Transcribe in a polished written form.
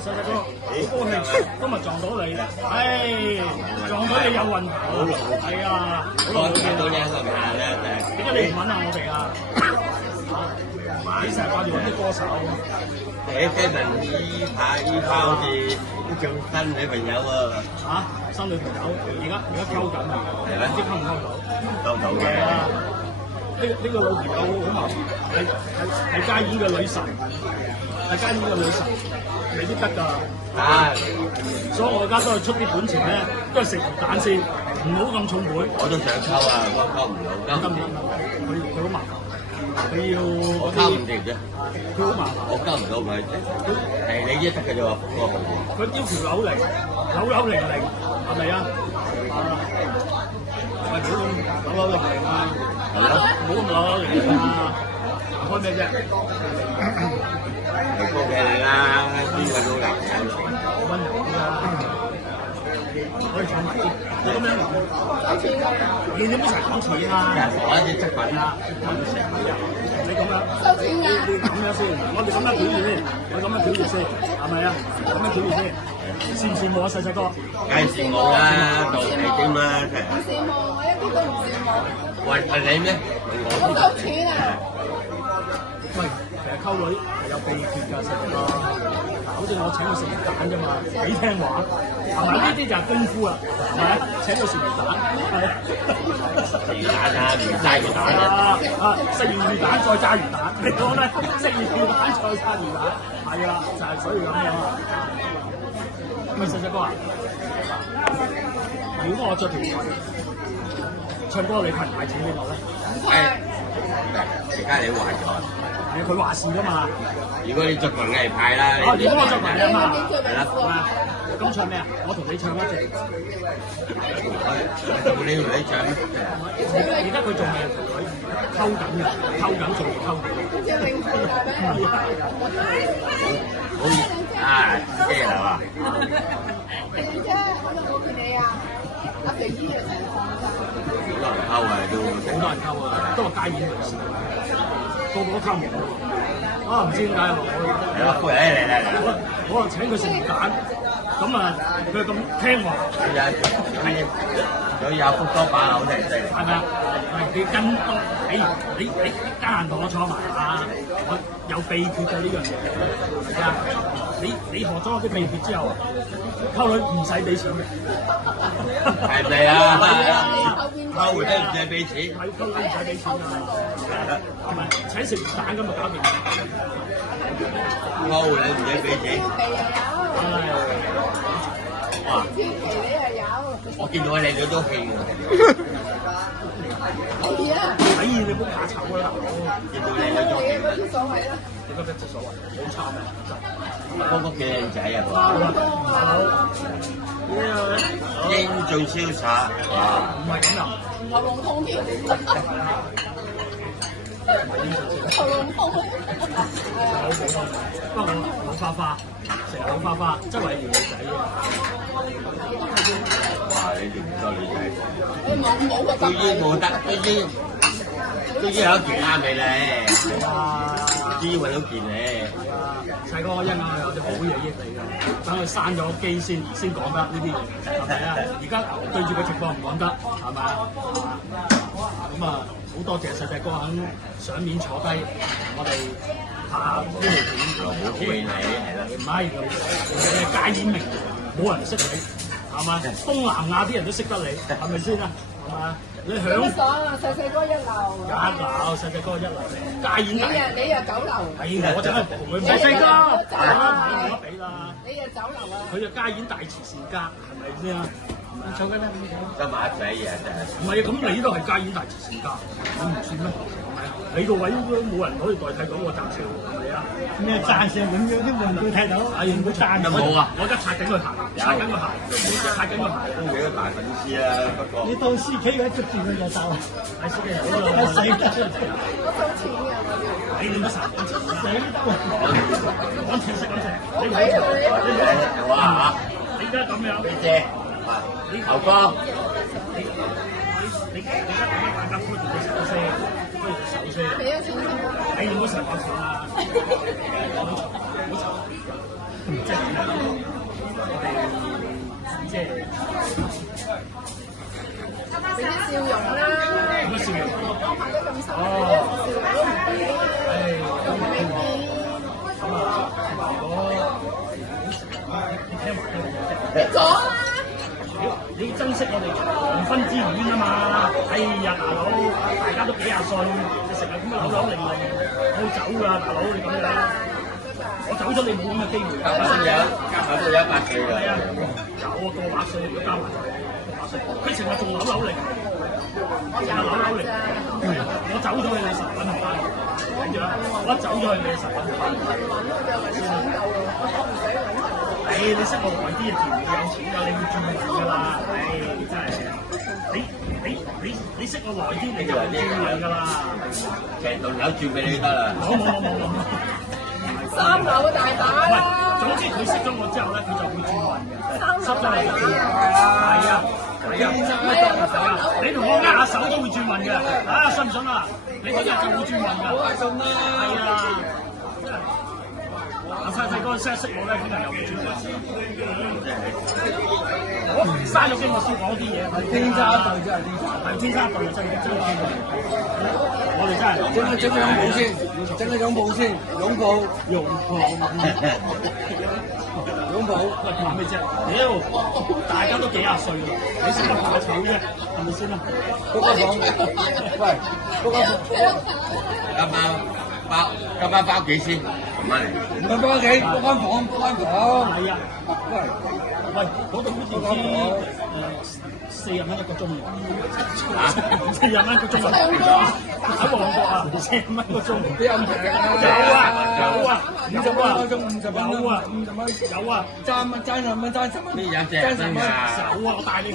細細哥，好高興，今日撞到你，撞到你有運頭，係啊，好耐冇見到你個面咧，點解你唔揾下我哋啊？你成日掛住揾啲歌手。誒，聽聞依排好似都仲新女朋友喎。嚇，新女朋友，而家溝緊啊，係咩？唔知溝唔溝到？溝到嘅。呢個老朋友好麻煩，係街演嘅女神，係街演嘅女神，未必得㗎。所以我而家都係出啲本錢咧，都係食魚蛋先，唔好咁重本。我都想溝啊，我溝唔到，溝唔到，佢好麻煩，佢要我溝唔掂啫。佢好麻煩，我溝唔到佢，係你一得嘅啫喎，福哥。佢要條扭嚟，扭零零，係咪啊？喂，唔好咁扭零零啊！唔好咁扭零零啊！開咩啫？係恭喜你啦，邊個都嚟嘅。溫柔啲啦，可以坐埋啲。你咁樣你點解成日講錢啊？我啲質品啦，你咁樣收錢㗎？咁樣先，我哋咁樣表現先，我咁樣表現先，係咪啊？咁樣表現先，羨唔羨慕啊，細細哥？梗係羨慕啦，到你點啦？唔羨慕，我一啲都唔羨慕。問你咩？好夠錢啊！喂，其實溝女係有秘訣㗎，細細哥。好似我請佢食魚蛋啫嘛，幾聽話，係咪？呢啲就係功夫啦，係咪？請佢食魚蛋，係。魚蛋啊，唔齋魚蛋啊！食完魚蛋再炸魚蛋，你講咧？食完魚蛋再炸魚蛋，係啦，就係所以咁樣啊。喂，細細哥啊，如果我着條裙唱歌，你派唔派錢俾我咧？而家你壞咗。係佢話事㗎嘛。如果你着裙梗係派啦。如果我着裙啊嘛，係啦。咁唱咩啊？我同你唱一隻。你同你唱咩？而家佢仲係溝緊嘅，溝緊仲未溝緊。即係領取大好熱係嘛？肥姐，我就冇見你啊！阿肥姨嘅情況就好多人溝啊都。好多人溝啊，都話街演女士，個個都溝唔到。唔知點解啊！係咯，歡迎你嚟嚟。我話請佢食魚蛋，咁啊佢咁聽話。係所以有福多把口嚟食。係咪啊？你跟多，你得閒同我坐埋啊！我有秘訣嘅呢樣嘢，係啊！你學咗我啲秘訣之後，溝女唔使俾錢嘅，係咪啊？後邊溝都唔使俾錢。係溝女唔使俾錢㗎，係咪？請食魚蛋咁就搞掂。溝你唔使俾錢。天皮你又有，我見到你哋都興喎。係啊！你唔好怕醜啦，見到你哋都興。冇所謂啦。你覺得冇所謂，冇差咩？嗰個幾靚仔啊！英俊瀟灑。唔係咁啊！喉嚨痛添，喉嚨痛。不過我老花花，成日老花花，周圍條女仔嘅。哇！你哋唔多女仔。你冇個都已經冇得，都已經有一件啱你咧。終於揾到件咧。細哥一陣間有啲好嘢益你㗎，等佢閂咗機先講得呢啲嘢，係咪啊？而家對住個情況唔講得，係咪啊？咁啊，好多謝細細哥肯上面坐低，我哋拍呢條片，好配你係啦。唔係你係街演名人，冇人識你，係嘛？東南亞啲人都識得你，係咪先啊？係嘛？你響爽啊！細細哥一流，細細哥一流，街演大。你又酒樓，係我真係同佢細細哥，冇得比啦。你又酒樓啊？佢就街演大慈善家，係咪先啊？唔錯嘅啦，得馬仔嘢真係。唔係啊，咁你都係街演大慈善家，你唔算咩？係咪啊？你個位都冇人可以代替到我賺錢，係咪啊？咩賺成咁樣都冇人睇到，係唔會賺有冇啊？我而家擦緊個鞋，擦緊個鞋，擦緊個鞋。都幾個大粉絲啊，不過。你到 CK 嗰出邊佢就走，係識嘅，係死得。我收錢㗎，你點乜神？死得。講錢識講錢，我睇佢。哇！你而家咁樣，你姐，牛哥，你而家咁樣大家呼住隻手先，呼住隻手先。俾咗錢先。你唔好成日講錢啦，唔好嘈，唔好嘈。即係我哋即係俾啲笑容啦，乜笑容？剛拍得咁辛苦，笑容都唔俾，都唔俾面。咁啊，如果你聽埋你講啦，你要珍惜我哋黃昏之戀啊嘛！哎呀，大佬，大家都幾廿歲，你成日咁樣扭扭零零，我會走㗎，大佬你咁樣，我走咗你冇咁嘅機會㗎。加埋都有100歲係啊，啦。有啊，過百歲都加埋，100歲，佢成日仲扭扭零，成日扭扭零。我走咗去你實揾唔翻，跟住啦，我一走咗去你實揾唔翻。揾我就揾錢夠啦，我唔使揾。你識我耐啲嘅條有錢㗎，你會轉運㗎啦。真係，你識我耐啲，你就會轉運㗎啦。成棟樓轉俾你得啦。冇。 3樓大把啦。總之佢識咗我之後咧，佢就會轉運嘅。3樓大把。係啊。你同我握下手都會轉運嘅，啊信唔信啊？你嗰日就會轉運㗎。係啊。我細個嗰陣識我咧，今日又會轉運。我嘥咗機，我先講啲嘢。天生一對真係係天生一對真係轉運。我哋真係整個擁抱先，整個擁抱先，擁抱。喂，怕咩啫？屌，大家都幾廿歲啦，你識得怕醜啫，係咪先啊？嗰間房，喂，嗰間房，今晚包幾先？唔係，唔係翻屋企，嗰間房。係啊，喂，嗰度好似唔知40蚊一個鐘喎，40蚊一個鐘啊！喺旺角啊，40蚊一個鐘，邊有咁平啊？有啊，50蚊一個鐘，50蚊，有啊，爭10蚊，爭10蚊，呢有隻真㗎。有啊，我帶你。